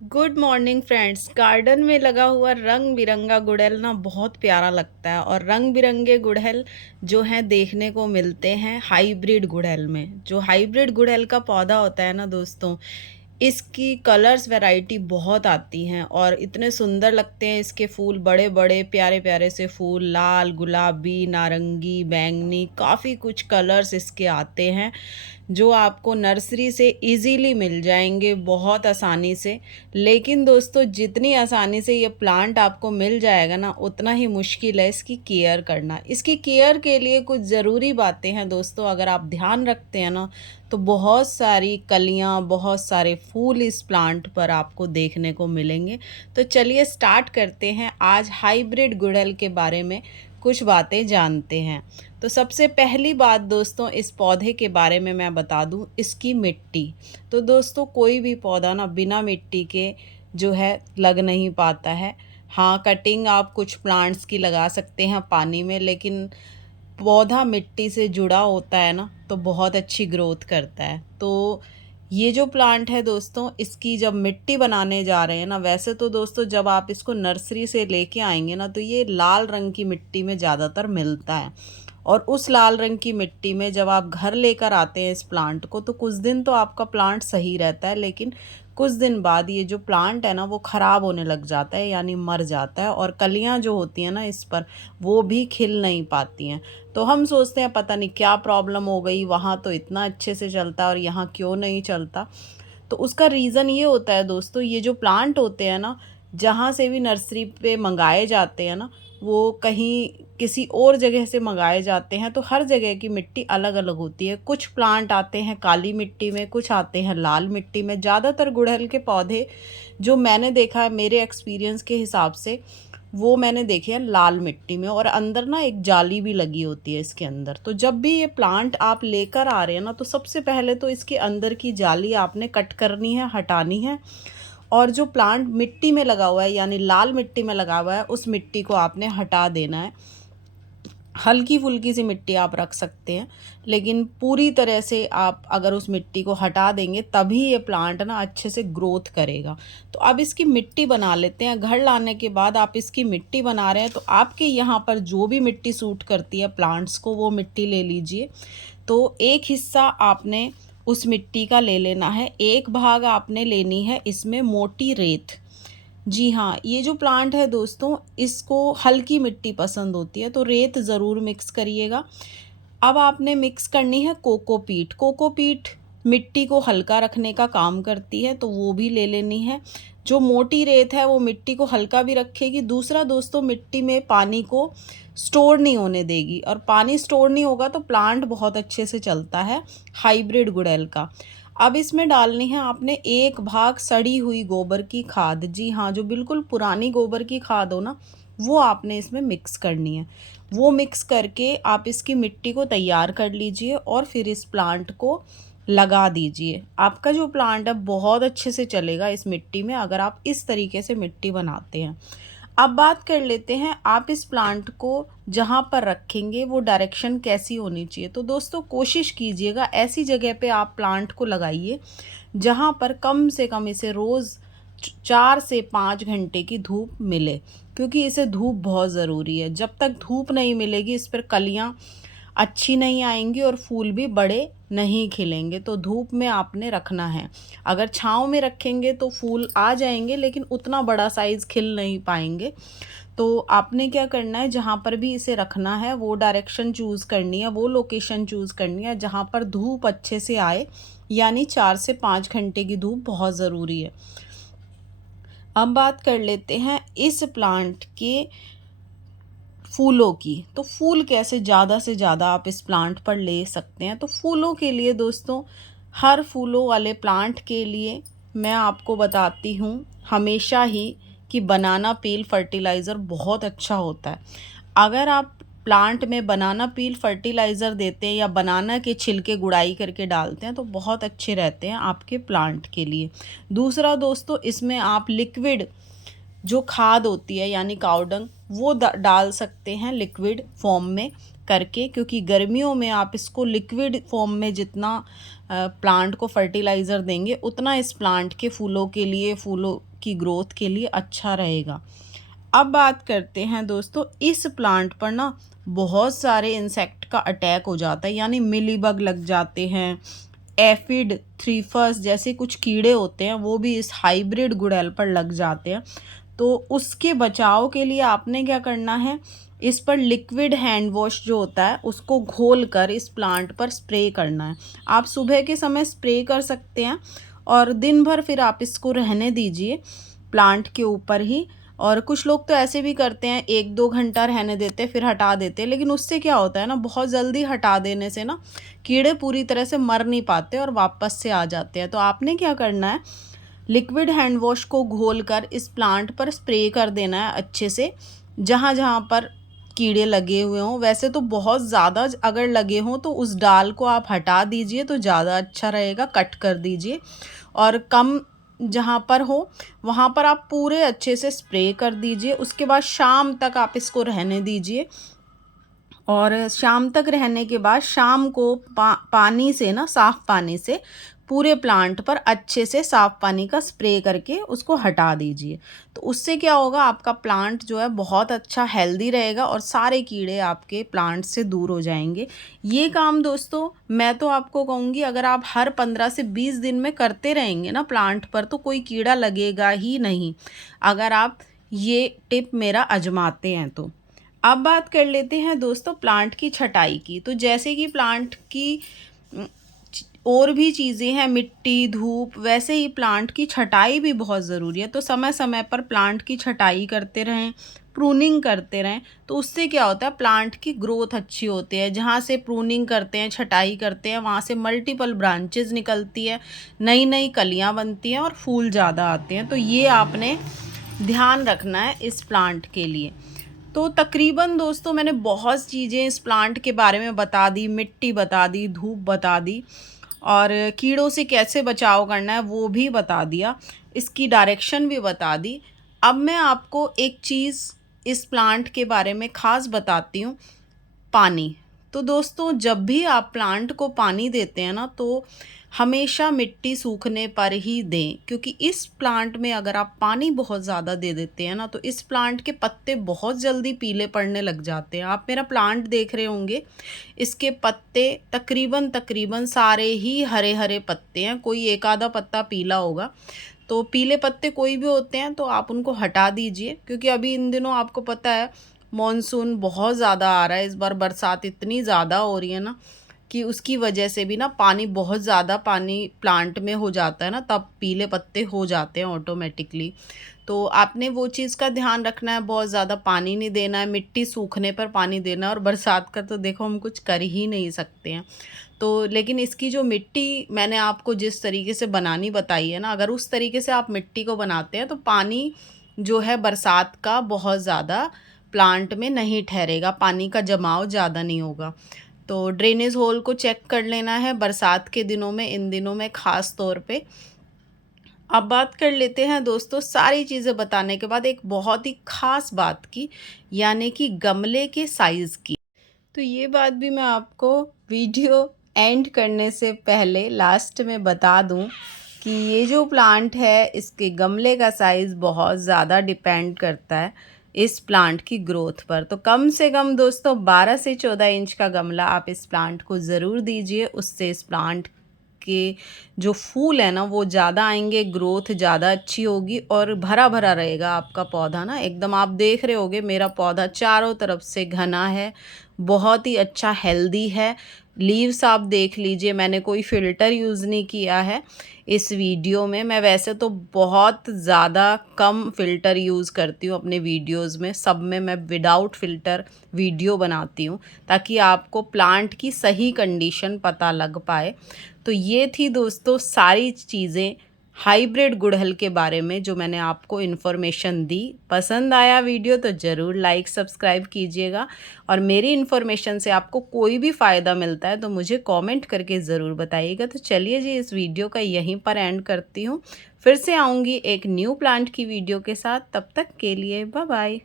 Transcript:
Good morning friends. Garden में लगा हुआ रंग बिरंगा गुड़हल ना बहुत प्यारा लगता है। और रंग बिरंगे गुड़हल जो हैं देखने को मिलते हैं हाइब्रिड गुड़हल में। जो हाइब्रिड गुड़हल का पौधा होता है ना दोस्तों, इसकी कलर्स वैरायटी बहुत आती हैं और इतने सुंदर लगते हैं इसके फूल। बड़े बड़े प्यारे प्यारे से फूल, लाल, गुलाबी, नारंगी, बैंगनी, काफ़ी कुछ कलर्स इसके आते हैं जो आपको नर्सरी से इजीली मिल जाएंगे बहुत आसानी से। लेकिन दोस्तों, जितनी आसानी से ये प्लांट आपको मिल जाएगा ना, उतना ही मुश्किल है इसकी केयर करना। इसकी केयर के लिए कुछ ज़रूरी बातें हैं दोस्तों, अगर आप ध्यान रखते हैं ना, तो बहुत सारी कलियां, बहुत सारे फूल इस प्लांट पर आपको देखने को मिलेंगे। तो चलिए स्टार्ट करते हैं, आज हाइब्रिड गुड़हल के बारे में कुछ बातें जानते हैं। तो सबसे पहली बात दोस्तों, इस पौधे के बारे में मैं बता दूं, इसकी मिट्टी। तो दोस्तों, कोई भी पौधा ना बिना मिट्टी के जो है लग नहीं पाता है। हाँ, कटिंग आप कुछ प्लांट्स की लगा सकते हैं पानी में, लेकिन पौधा मिट्टी से जुड़ा होता है ना, तो बहुत अच्छी ग्रोथ करता है। तो ये जो प्लांट है दोस्तों, इसकी जब मिट्टी बनाने जा रहे हैं ना, वैसे तो दोस्तों जब आप इसको नर्सरी से लेके आएंगे ना, तो ये लाल रंग की मिट्टी में ज़्यादातर मिलता है। और उस लाल रंग की मिट्टी में जब आप घर लेकर आते हैं इस प्लांट को, तो कुछ दिन तो आपका प्लांट सही रहता है, लेकिन कुछ दिन बाद ये जो प्लांट है ना, वो ख़राब होने लग जाता है, यानी मर जाता है। और कलियां जो होती हैं ना इस पर, वो भी खिल नहीं पाती हैं। तो हम सोचते हैं पता नहीं क्या प्रॉब्लम हो गई, वहाँ तो इतना अच्छे से चलता है और यहाँ क्यों नहीं चलता। तो उसका रीज़न ये होता है दोस्तों, ये जो प्लांट होते हैं ना, जहाँ से भी नर्सरी पे मंगाए जाते हैं ना, वो कहीं किसी और जगह से मंगाए जाते हैं, तो हर जगह की मिट्टी अलग अलग होती है। कुछ प्लांट आते हैं काली मिट्टी में, कुछ आते हैं लाल मिट्टी में। ज़्यादातर गुड़हल के पौधे जो मैंने देखा है मेरे एक्सपीरियंस के हिसाब से, वो मैंने देखे हैं लाल मिट्टी में। और अंदर ना एक जाली भी लगी होती है इसके अंदर। तो जब भी ये प्लांट आप लेकर आ रहे हैं ना, तो सबसे पहले तो इसके अंदर की जाली आपने कट करनी है, हटानी है। और जो प्लांट मिट्टी में लगा हुआ है, यानी लाल मिट्टी में लगा हुआ है, उस मिट्टी को आपने हटा देना है। हल्की फुल्की सी मिट्टी आप रख सकते हैं, लेकिन पूरी तरह से आप अगर उस मिट्टी को हटा देंगे, तभी ये प्लांट ना अच्छे से ग्रोथ करेगा। तो अब इसकी मिट्टी बना लेते हैं। घर लाने के बाद आप इसकी मिट्टी बना रहे हैं, तो आपके यहाँ पर जो भी मिट्टी सूट करती है प्लांट्स को, वो मिट्टी ले लीजिए। तो एक हिस्सा आपने उस मिट्टी का ले लेना है, एक भाग आपने लेनी है इसमें मोटी रेत। जी हाँ, ये जो प्लांट है दोस्तों, इसको हल्की मिट्टी पसंद होती है, तो रेत ज़रूर मिक्स करिएगा। अब आपने मिक्स करनी है कोकोपीट। कोकोपीट मिट्टी को हल्का रखने का काम करती है, तो वो भी ले लेनी है। जो मोटी रेत है वो मिट्टी को हल्का भी रखेगी। दूसरा दोस्तों, मिट्टी में पानी को स्टोर नहीं होने देगी, और पानी स्टोर नहीं होगा तो प्लांट बहुत अच्छे से चलता है हाइब्रिड गुड़हल का। अब इसमें डालनी है आपने एक भाग सड़ी हुई गोबर की खाद। जी हाँ, जो बिल्कुल पुरानी गोबर की खाद हो ना, वो आपने इसमें मिक्स करनी है। वो मिक्स करके आप इसकी मिट्टी को तैयार कर लीजिए और फिर इस प्लांट को लगा दीजिए। आपका जो प्लांट है बहुत अच्छे से चलेगा इस मिट्टी में, अगर आप इस तरीके से मिट्टी बनाते हैं। अब बात कर लेते हैं, आप इस प्लांट को जहाँ पर रखेंगे वो डायरेक्शन कैसी होनी चाहिए। तो दोस्तों, कोशिश कीजिएगा ऐसी जगह पे आप प्लांट को लगाइए जहाँ पर कम से कम इसे रोज़ 4 से 5 घंटे की धूप मिले, क्योंकि इसे धूप बहुत ज़रूरी है। जब तक धूप नहीं मिलेगी, इस पर कलियाँ अच्छी नहीं आएंगी और फूल भी बड़े नहीं खिलेंगे। तो धूप में आपने रखना है। अगर छाँव में रखेंगे तो फूल आ जाएंगे, लेकिन उतना बड़ा साइज़ खिल नहीं पाएंगे। तो आपने क्या करना है, जहाँ पर भी इसे रखना है वो डायरेक्शन चूज़ करनी है, वो लोकेशन चूज़ करनी है जहाँ पर धूप अच्छे से आए, यानी 4 से 5 घंटे की धूप बहुत ज़रूरी है। अब बात कर लेते हैं इस प्लांट के फूलों की। तो फूल कैसे ज़्यादा से ज़्यादा आप इस प्लांट पर ले सकते हैं। तो फूलों के लिए दोस्तों, हर फूलों वाले प्लांट के लिए मैं आपको बताती हूँ हमेशा ही कि बनाना पील फर्टिलाइज़र बहुत अच्छा होता है। अगर आप प्लांट में बनाना पील फर्टिलाइज़र देते हैं या बनाना के छिलके गुड़ाई करके डालते हैं, तो बहुत अच्छे रहते हैं आपके प्लांट के लिए। दूसरा दोस्तों, इसमें आप लिक्विड जो खाद होती है, यानी काउडंग, वो डाल सकते हैं लिक्विड फॉर्म में करके, क्योंकि गर्मियों में आप इसको लिक्विड फॉर्म में जितना प्लांट को फर्टिलाइज़र देंगे, उतना इस प्लांट के फूलों के लिए, फूलों की ग्रोथ के लिए अच्छा रहेगा। अब बात करते हैं दोस्तों, इस प्लांट पर ना बहुत सारे इंसेक्ट का अटैक हो जाता है, यानी मिलीबग लग जाते हैं, एफिड, थ्रीफस जैसे कुछ कीड़े होते हैं वो भी इस हाइब्रिड गुड़हल पर लग जाते हैं। तो उसके बचाव के लिए आपने क्या करना है, इस पर लिक्विड हैंड वॉश जो होता है उसको घोल कर इस प्लांट पर स्प्रे करना है। आप सुबह के समय स्प्रे कर सकते हैं और दिन भर फिर आप इसको रहने दीजिए प्लांट के ऊपर ही। और कुछ लोग तो ऐसे भी करते हैं, 1-2 घंटा रहने देते हैं फिर हटा देते हैं, लेकिन उससे क्या होता है ना, बहुत जल्दी हटा देने से ना कीड़े पूरी तरह से मर नहीं पाते और वापस से आ जाते हैं। तो आपने क्या करना है, लिक्विड हैंड वॉश को घोल कर इस प्लांट पर स्प्रे कर देना है अच्छे से, जहाँ जहाँ पर कीड़े लगे हुए हों। वैसे तो बहुत ज़्यादा अगर लगे हों तो उस डाल को आप हटा दीजिए तो ज़्यादा अच्छा रहेगा, कट कर दीजिए। और कम जहाँ पर हो वहाँ पर आप पूरे अच्छे से स्प्रे कर दीजिए। उसके बाद शाम तक आप इसको रहने दीजिए और शाम तक रहने के बाद शाम को पानी से ना, साफ़ पानी से पूरे प्लांट पर अच्छे से साफ़ पानी का स्प्रे करके उसको हटा दीजिए। तो उससे क्या होगा, आपका प्लांट जो है बहुत अच्छा हेल्दी रहेगा और सारे कीड़े आपके प्लांट से दूर हो जाएंगे। ये काम दोस्तों मैं तो आपको कहूँगी, अगर आप हर 15 से 20 दिन में करते रहेंगे ना प्लांट पर, तो कोई कीड़ा लगेगा ही नहीं, अगर आप ये टिप मेरा आजमाते हैं तो। अब बात कर लेते हैं दोस्तों प्लांट की छटाई की। तो जैसे कि प्लांट की और भी चीज़ें हैं, मिट्टी, धूप, वैसे ही प्लांट की छटाई भी बहुत ज़रूरी है। तो समय समय पर प्लांट की छटाई करते रहें, प्रूनिंग करते रहें। तो उससे क्या होता है, प्लांट की ग्रोथ अच्छी होती है। जहाँ से प्रूनिंग करते हैं, छटाई करते हैं, वहाँ से मल्टीपल ब्रांचेस निकलती है, नई नई कलियाँ बनती हैं और फूल ज़्यादा आते हैं। तो ये आपने ध्यान रखना है इस प्लांट के लिए। तो तकरीबन दोस्तों मैंने बहुत चीज़ें इस प्लांट के बारे में बता दी, मिट्टी बता दी, धूप बता दी और कीड़ों से कैसे बचाव करना है वो भी बता दिया, इसकी डायरेक्शन भी बता दी। अब मैं आपको एक चीज़ इस प्लांट के बारे में ख़ास बताती हूँ, पानी। तो दोस्तों जब भी आप प्लांट को पानी देते हैं ना, तो हमेशा मिट्टी सूखने पर ही दें, क्योंकि इस प्लांट में अगर आप पानी बहुत ज़्यादा दे देते हैं ना, तो इस प्लांट के पत्ते बहुत जल्दी पीले पड़ने लग जाते हैं। आप मेरा प्लांट देख रहे होंगे, इसके पत्ते तकरीबन तकरीबन सारे ही हरे हरे पत्ते हैं, कोई एक आधा पत्ता पीला होगा। तो पीले पत्ते कोई भी होते हैं तो आप उनको हटा दीजिए, क्योंकि अभी इन दिनों आपको पता है मॉनसून बहुत ज़्यादा आ रहा है। इस बार बरसात इतनी ज़्यादा हो रही है ना कि उसकी वजह से भी ना पानी, बहुत ज़्यादा पानी प्लांट में हो जाता है ना, तब पीले पत्ते हो जाते हैं ऑटोमेटिकली। तो आपने वो चीज़ का ध्यान रखना है, बहुत ज़्यादा पानी नहीं देना है, मिट्टी सूखने पर पानी देना है। और बरसात का तो देखो हम कुछ कर ही नहीं सकते हैं। तो लेकिन इसकी जो मिट्टी मैंने आपको जिस तरीके से बनानी बताई है ना, अगर उस तरीके से आप मिट्टी को बनाते हैं तो पानी जो है बरसात का बहुत ज़्यादा प्लांट में नहीं ठहरेगा, पानी का जमाव ज़्यादा नहीं होगा। तो ड्रेनेज होल को चेक कर लेना है बरसात के दिनों में, इन दिनों में ख़ास तौर पे। अब बात कर लेते हैं दोस्तों, सारी चीज़ें बताने के बाद एक बहुत ही ख़ास बात की, यानी कि गमले के साइज़ की। तो ये बात भी मैं आपको वीडियो एंड करने से पहले लास्ट में बता दूं कि ये जो प्लांट है इसके गमले का साइज़ बहुत ज़्यादा डिपेंड करता है इस प्लांट की ग्रोथ पर। तो कम से कम दोस्तों 12 से 14 इंच का गमला आप इस प्लांट को ज़रूर दीजिए, उससे इस प्लांट के जो फूल है ना वो ज़्यादा आएंगे, ग्रोथ ज़्यादा अच्छी होगी और भरा भरा रहेगा आपका पौधा ना एकदम। आप देख रहे होगे मेरा पौधा चारों तरफ से घना है, बहुत ही अच्छा हेल्दी है। लीव्स आप देख लीजिए, मैंने कोई फ़िल्टर यूज़ नहीं किया है इस वीडियो में। मैं वैसे तो बहुत ज़्यादा कम फ़िल्टर यूज़ करती हूँ अपने वीडियोज़ में, सब में मैं विदाउट फ़िल्टर वीडियो बनाती हूँ ताकि आपको प्लांट की सही कंडीशन पता लग पाए। तो ये थी दोस्तों सारी चीज़ें हाइब्रिड गुड़हल के बारे में जो मैंने आपको इन्फॉर्मेशन दी। पसंद आया वीडियो तो ज़रूर लाइक सब्सक्राइब कीजिएगा और मेरी इन्फॉर्मेशन से आपको कोई भी फ़ायदा मिलता है तो मुझे कमेंट करके ज़रूर बताइएगा। तो चलिए जी, इस वीडियो का यहीं पर एंड करती हूँ, फिर से आऊँगी एक न्यू प्लांट की वीडियो के साथ। तब तक के लिए बाय बाय।